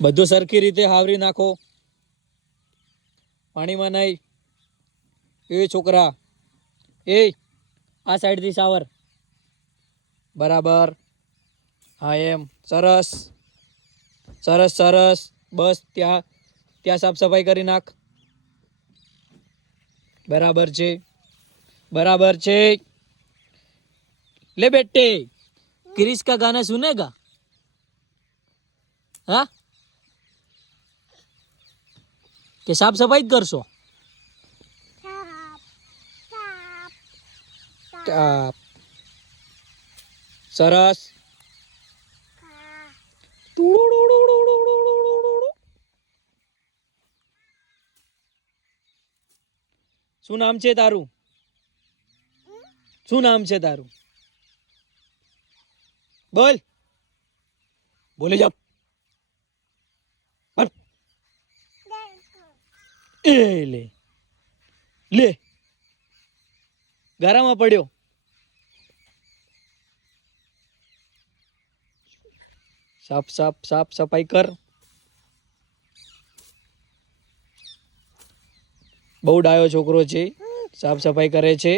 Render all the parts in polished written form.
બધું સરખી રીતે હાવરી નાખો, પાણીમાં નહીં. એ છોકરા, એ આ સાઈડથી શાવર. બરાબર. હા એમ. સરસ સરસ સરસ. બસ ત્યાં ત્યાં સાફ સફાઈ કરી નાખ. બરાબર છે, बराबर છે. ले बेटे, क्रिश का गाना सुनेगा? हाँ, કે સાફ સફાઈ જ કરશો? સરસ. શું નામ છે તારું? શું નામ છે તારું? બોલ. બોલે જાઓ. એ લે લે, ગારામાં પડ્યો. સાફ સાફ સાફ સફાઈ કર. બહુ ડાયો છોકરો છે, સાફ સફાઈ કરે છે.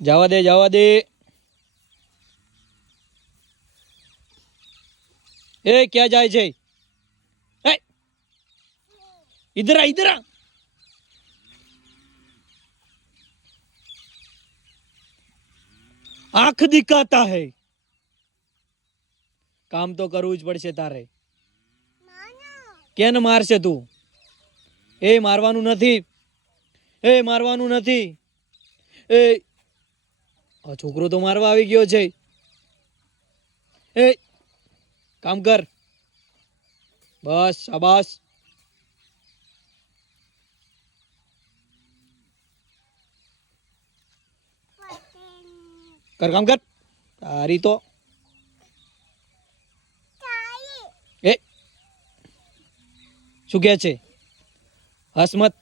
જવા દે જવા દે. ए क्या जाए છે? इधर आ इधर आ. आंख दिखाता है. काम तो કરવું જ પડશે તારે. કેને મારશે તું? એ મારવાનું નથી, એ મારવાનું નથી. એ આ છોકરો તો મારવા આવી ગયો છે. એ काम कर. बस शाबाश. कर काम कर. तारी तो ए શું કહે છે? હસ મત.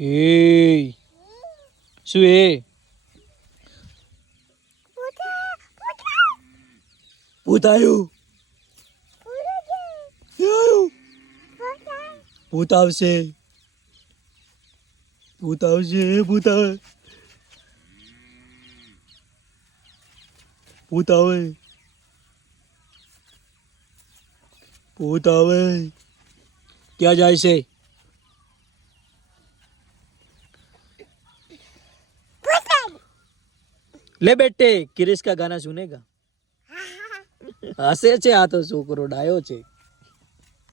એ શું એ? ભૂત આવ્યું. ભૂત આવશે, ભૂત આવશે, ભૂત આવે, ભૂત આવે, ભૂત આવે. ક્યાં જાય છે? ले बेटे, क्रिश का गाना सुनेगा? हसे છે આ તો છોકરો ડાયો છે.